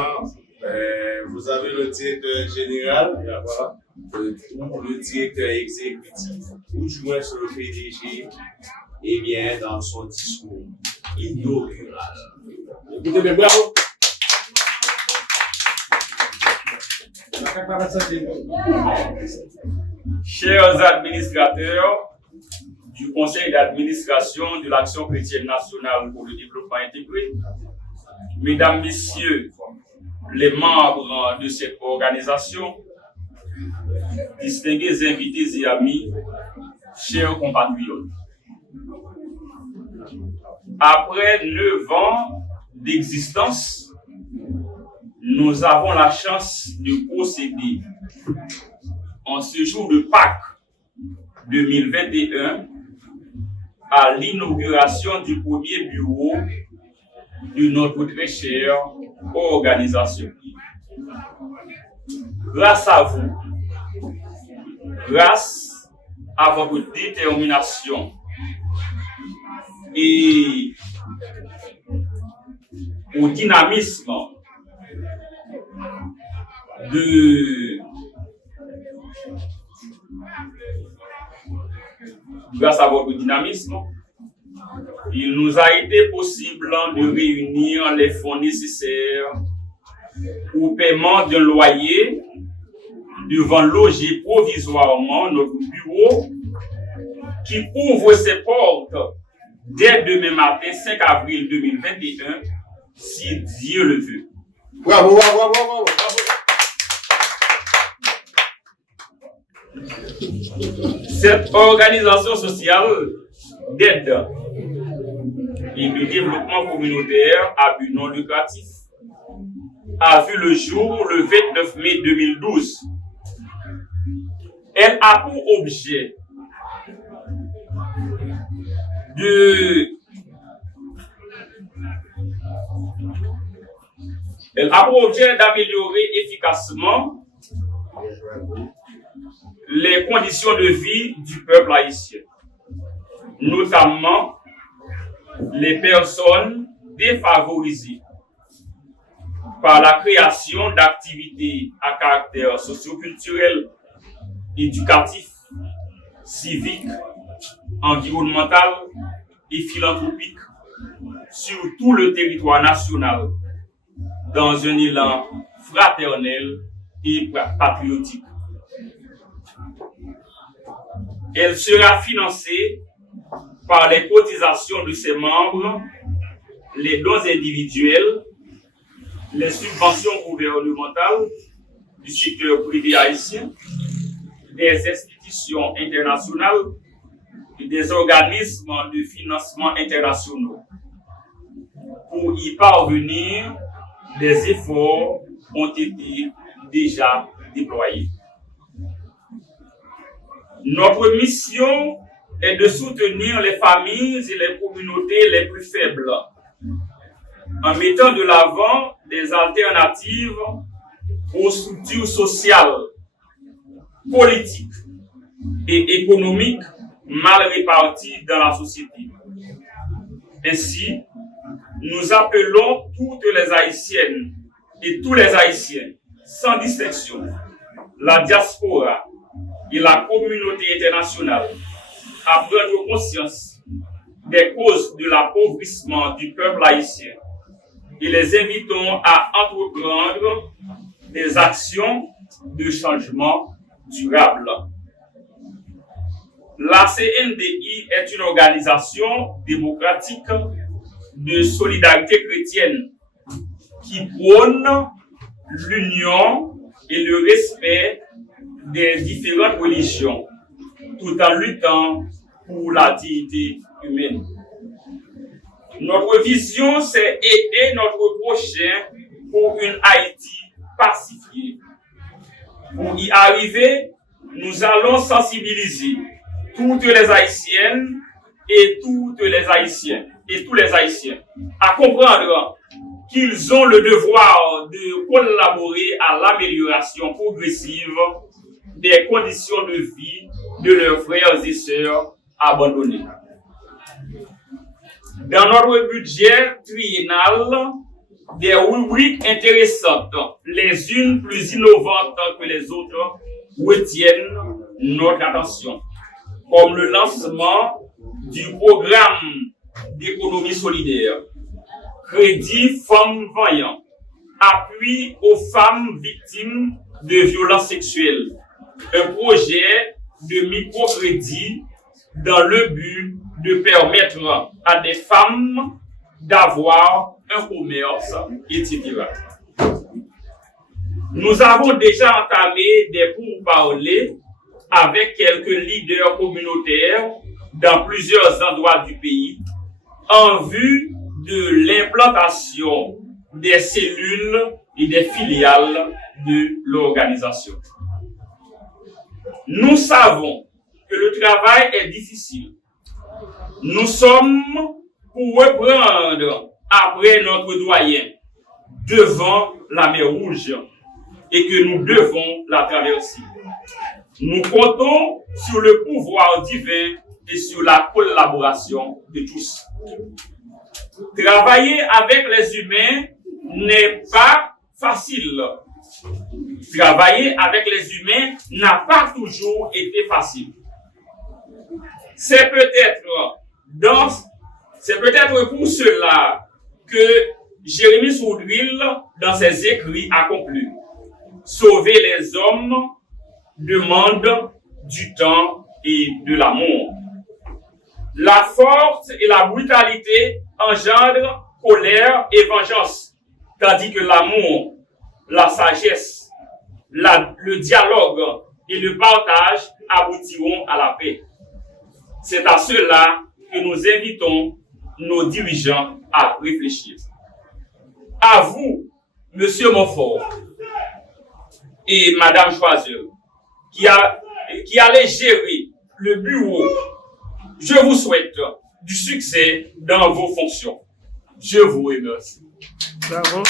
maintenant, vous avez le directeur général, le directeur exécutif, ou du moins sur le PDG, eh bien, dans son discours inaugural. Écoutez bien, bravo! Chers administrateurs du Conseil d'administration de l'Action chrétienne nationale pour le développement intégré, mesdames, messieurs, les membres de cette organisation, distingués invités et amis, chers compatriotes. Après 9 ans d'existence, nous avons la chance de procéder en ce jour de Pâques 2021 à l'inauguration du premier bureau de notre très chère organisation. Grâce à vous, grâce à votre détermination et au dynamisme grâce à votre dynamisme, il nous a été possible de réunir les fonds nécessaires au paiement d'un loyer devant loger provisoirement notre bureau qui ouvre ses portes dès demain matin, 5 avril 2021, si Dieu le veut. Bravo, bravo, bravo, bravo, bravo. Cette organisation sociale d'aide et de développement communautaire à but non lucratif a vu le jour le 29 mai 2012. Elle a pour objet d'améliorer efficacement les conditions de vie du peuple haïtien, notamment les personnes défavorisées, par la création d'activités à caractère socio-culturel, éducatif, civique, environnemental et philanthropique sur tout le territoire national, dans un élan fraternel et patriotique. Elle sera financée par les cotisations de ses membres, les dons individuels, les subventions gouvernementales du secteur privé haïtien, des institutions internationales et des organismes de financement internationaux. Pour y parvenir, des efforts ont été déjà déployés. Notre mission est de soutenir les familles et les communautés les plus faibles en mettant de l'avant des alternatives aux structures sociales, politiques et économiques mal réparties dans la société. Ainsi, nous appelons toutes les Haïtiennes et tous les Haïtiens, sans distinction, la diaspora et la communauté internationale, à prendre conscience des causes de l'appauvrissement du peuple haïtien et les invitons à entreprendre des actions de changement durable. La CNDI est une organisation démocratique de solidarité chrétienne qui prône l'union et le respect des différentes religions, tout en luttant pour la dignité humaine. Notre vision, c'est aider notre prochain pour une Haïti pacifiée. Pour y arriver, nous allons sensibiliser toutes les Haïtiennes et toutes les Haïtiens et tous les Haïtiens à comprendre qu'ils ont le devoir de collaborer à l'amélioration progressive des conditions de vie de leurs frères et sœurs abandonnés. Dans notre budget triennal des rubriques intéressantes, les unes plus innovantes que les autres, retiennent notre attention, comme le lancement du programme d'économie solidaire, crédit femmes voyants, appui aux femmes victimes de violences sexuelles, un projet de microcrédit dans le but de permettre à des femmes d'avoir un commerce, etc. Nous avons déjà entamé des pourparlers avec quelques leaders communautaires dans plusieurs endroits du pays en vue de l'implantation des cellules et des filiales de l'organisation. Nous savons que le travail est difficile. Nous sommes pour reprendre après notre doyen devant la mer Rouge et que nous devons la traverser. Nous comptons sur le pouvoir divin et sur la collaboration de tous. Travailler avec les humains n'est pas facile. Travailler avec les humains n'a pas toujours été facile. C'est peut-être pour cela que Jérémie Soudril, dans ses écrits, a conclu: sauver les hommes demande du temps et de l'amour. La force et la brutalité engendrent colère et vengeance, tandis que l'amour, la sagesse, le dialogue et le partage aboutiront à la paix. C'est à cela que nous invitons nos dirigeants à réfléchir. À vous, Monsieur Montfort et Madame Choiseul, qui allez gérer le bureau, je vous souhaite du succès dans vos fonctions. Je vous remercie. Bravo.